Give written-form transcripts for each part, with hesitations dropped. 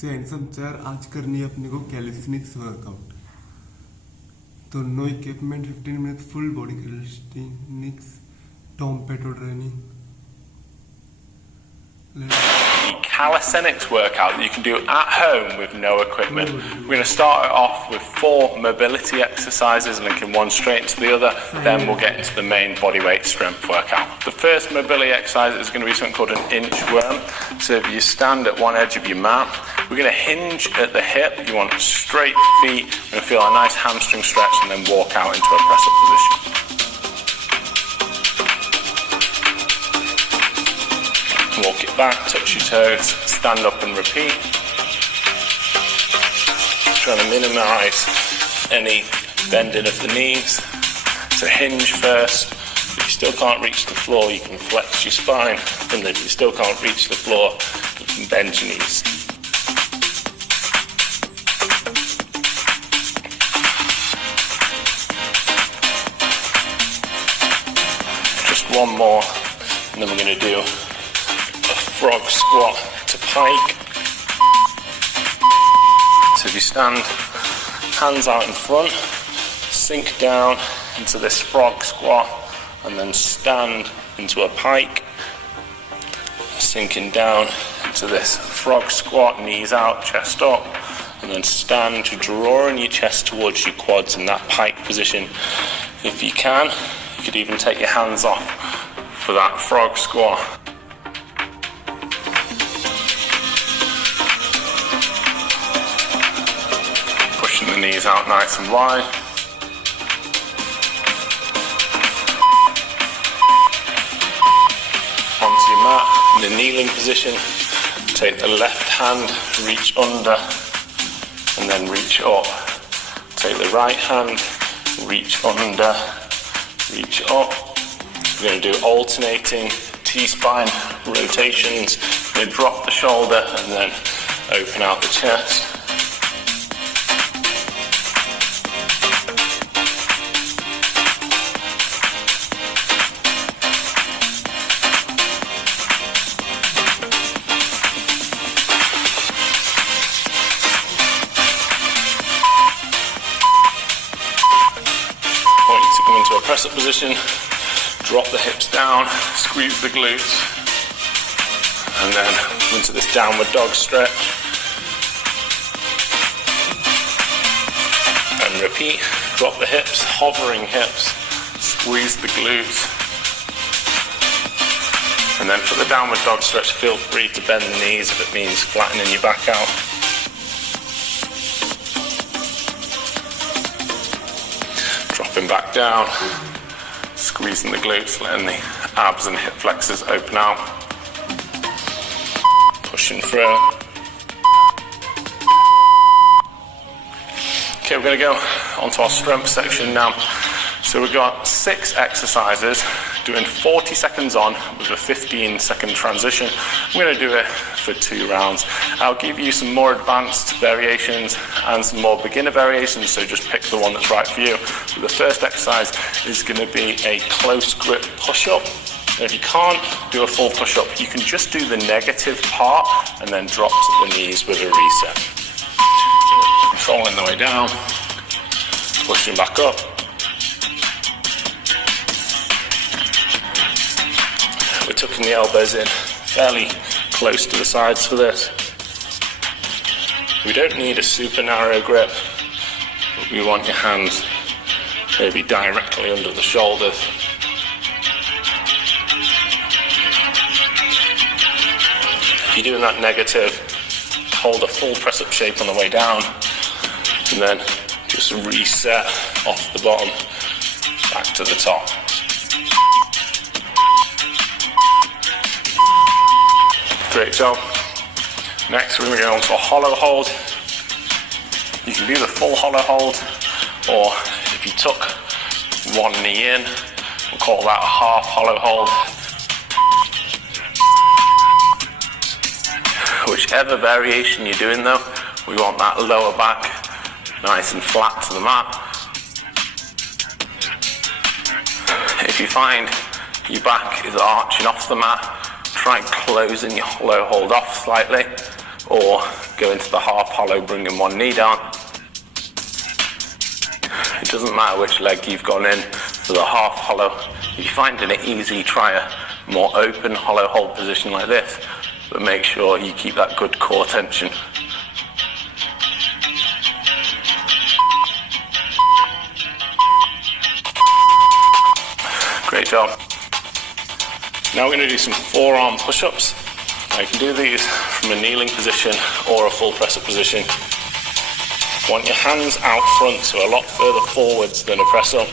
सो handsome चार आज करनी है अपने को कैलिस्थेनिक्स वर्कआउट। तो no equipment 15 minutes full body calisthenics टॉम पेटो training. Calisthenics workout that you can do at home with no equipment. We're going to start it off with 4 mobility exercises, linking one straight into the other, then we'll get into the main bodyweight strength workout. The first mobility exercise is going to be something called an inchworm. So if you stand at one edge of your mat, we're going to hinge at the hip, you want straight feet, you're going to feel a nice hamstring stretch and then walk out into a press-up position. Walk it back, touch your toes, stand up and repeat. Trying to minimise any bending of the knees. So hinge first. If you still can't reach the floor, you can flex your spine. And if you still can't reach the floor, you can bend your knees. Just one more, and then we're going to do frog squat to pike. So if you stand, hands out in front, sink down into this frog squat and then stand into a pike, sinking down into this frog squat, knees out, chest up, and then stand, drawing your chest towards your quads in that pike position. If you can, you could even take your hands off for that frog squat. The knees out nice and wide. Onto your mat in the kneeling position. Take the left hand, reach under and then reach up. Take the right hand, reach under, reach up. We're going to do alternating T-spine rotations. We're going to drop the shoulder and then open out the chest. Into a press-up position, drop the hips down, squeeze the glutes, and then into this downward dog stretch. And repeat, drop the hips, hovering hips, squeeze the glutes. And then for the downward dog stretch, feel free to bend the knees if it means flattening your back out. Dropping back down, squeezing the glutes, letting the abs and hip flexors open out. Pushing through. Okay, we're going to go onto our strength section now. So we've got 6 exercises, doing 40 seconds on with a 15-second transition. I'm going to do it for 2 rounds. I'll give you some more advanced variations and some more beginner variations, so just pick the one that's right for you. So the first exercise is going to be a close grip push-up. And if you can't do a full push-up, you can just do the negative part and then drop to the knees with a reset. So controlling the way down, pushing back up. We're tucking the elbows in fairly close to the sides for this. We don't need a super narrow grip, but we want your hands maybe directly under the shoulders. If you're doing that negative, hold a full press-up shape on the way down, and then just reset off the bottom back to the top. Great job. Next we're going to go on to a hollow hold. You can do the full hollow hold, or if you tuck one knee in, we'll call that a half hollow hold. Whichever variation you're doing though, we want that lower back nice and flat to the mat. If you find your back is arching off the mat, try closing your hollow hold off slightly, or go into the half hollow, bringing one knee down. It doesn't matter which leg you've gone in for the half hollow. If you're finding it easy, try a more open hollow hold position like this, but make sure you keep that good core tension. Great job. Now we're going to do some forearm push-ups. Now you can do these from a kneeling position or a full press-up position. Want your hands out front, so a lot further forwards than a press-up.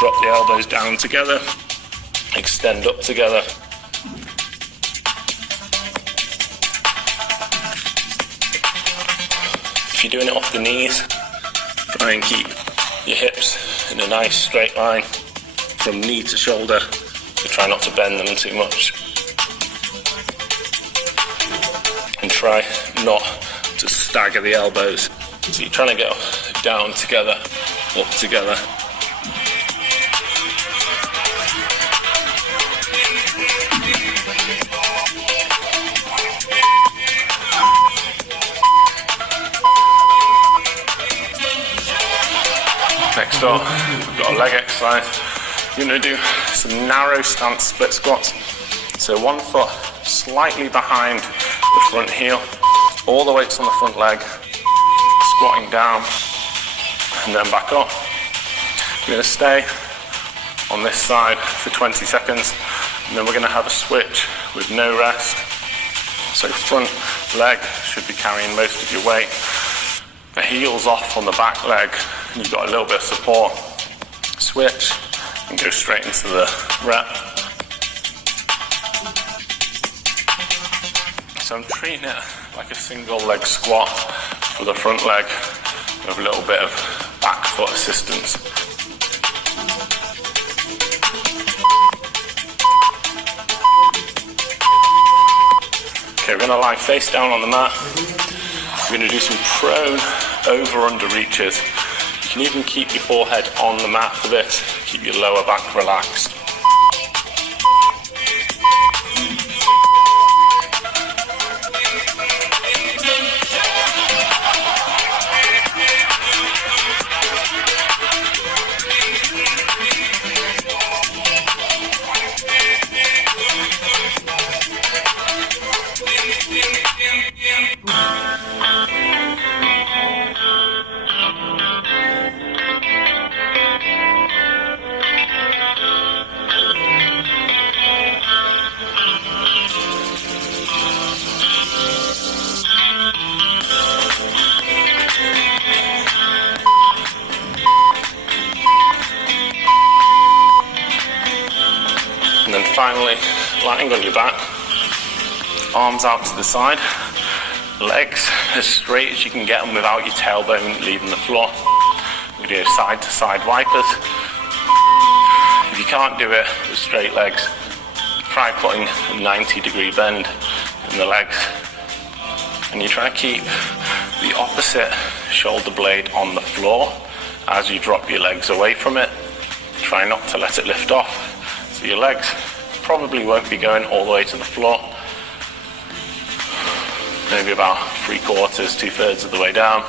Drop the elbows down together, extend up together. If you're doing it off the knees, try and keep your hips in a nice straight line from knee to shoulder. So try not to bend them too much. And try not to stagger the elbows. So you're trying to go down together, up together. Next up, we've got a leg exercise. You're going to do some narrow stance split squats. So one foot slightly behind the front heel, all the weights on the front leg, squatting down and then back up. We're going to stay on this side for 20 seconds and then we're going to have a switch with no rest. So front leg should be carrying most of your weight. The heel's off on the back leg and you've got a little bit of support. Switch and go straight into the rep. So I'm treating it like a single leg squat for the front leg with a little bit of back foot assistance. Okay, we're going to lie face down on the mat. We're going to do some prone over-under reaches. You can even keep your forehead on the mat for this. Keep your lower back relaxed. And then finally, lying on your back, arms out to the side, legs as straight as you can get them without your tailbone leaving the floor. We do side to side wipers. If you can't do it with straight legs, try putting a 90-degree bend in the legs. And you try to keep the opposite shoulder blade on the floor as you drop your legs away from it. Try not to let it lift off. So your legs probably won't be going all the way to the floor. Maybe about 3/4, 2/3 of the way down.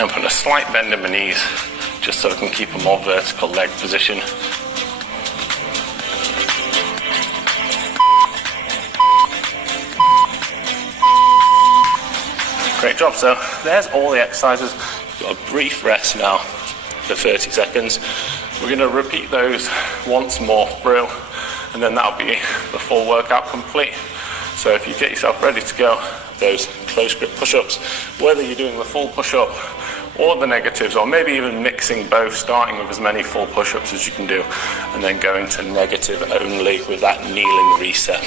And put a slight bend in my knees, just so I can keep a more vertical leg position. Great job. So there's all the exercises. Got a brief rest now for 30 seconds. We're going to repeat those once more through, and then that'll be the full workout complete. So if you get yourself ready to go, those close grip push-ups, whether you're doing the full push-up or the negatives, or maybe even mixing both, starting with as many full push-ups as you can do, and then going to negative only with that kneeling reset.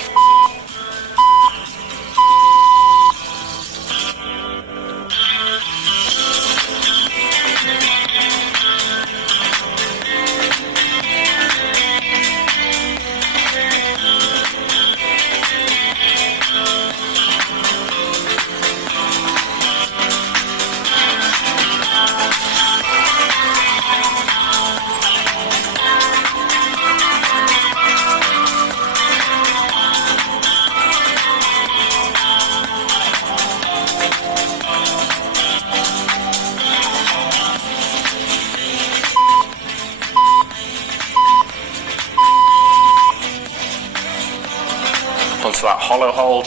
onto that hollow hold.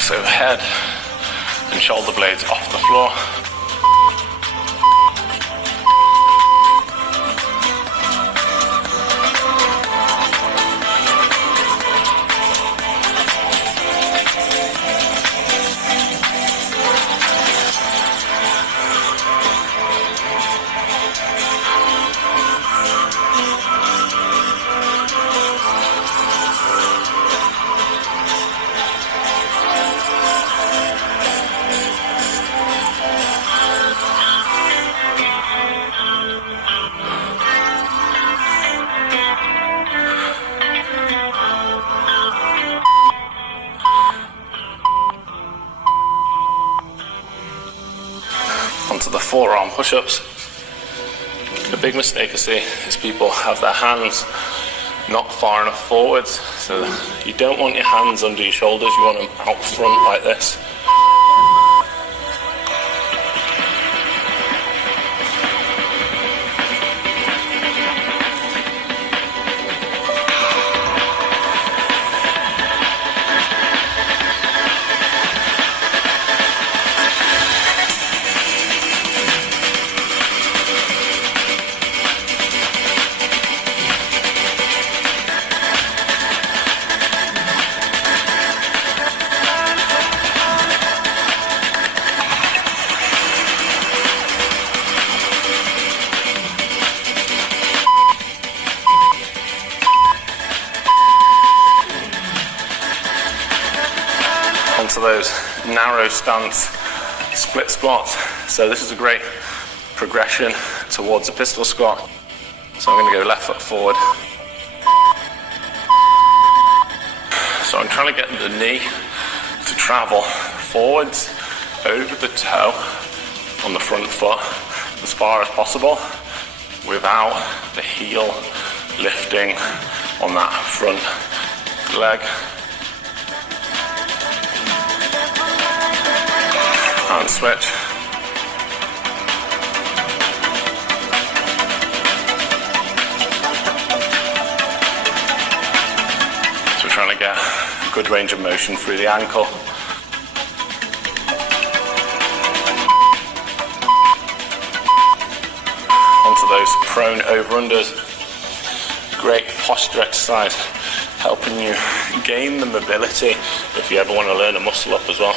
So head and shoulder blades off the floor. Onto the forearm push-ups. The big mistake I see is people have their hands not far enough forwards, so you don't want your hands under your shoulders, you want them out front like this. Onto those narrow stance split squats. So this is a great progression towards a pistol squat. So I'm going to go left foot forward. So I'm trying to get the knee to travel forwards over the toe on the front foot as far as possible without the heel lifting on that front leg. And switch. So we're trying to get a good range of motion through the ankle. Onto those prone over-unders. Great posture exercise, helping you gain the mobility if you ever want to learn a muscle up as well.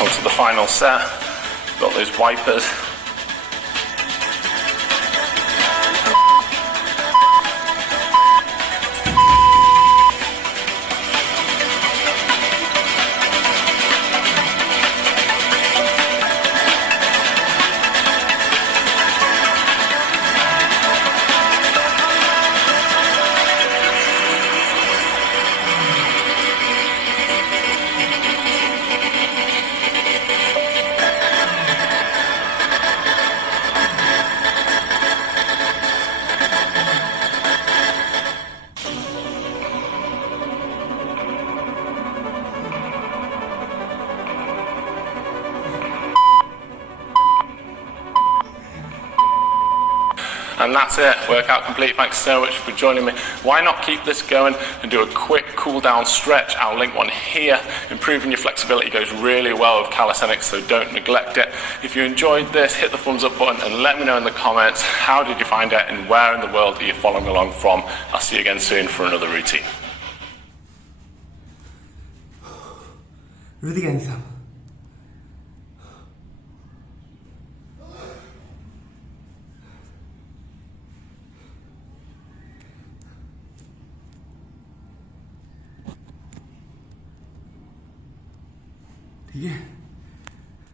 Onto the final set, got those wipers. And that's it, workout complete. Thanks so much for joining me. Why not keep this going and do a quick cool down stretch? I'll link one here. Improving your flexibility goes really well with calisthenics, so don't neglect it. If you enjoyed this, hit the thumbs up button and let me know in the comments, how did you find it and where in the world are you following along from? I'll see you again soon for another routine. Really handsome. ठीक है।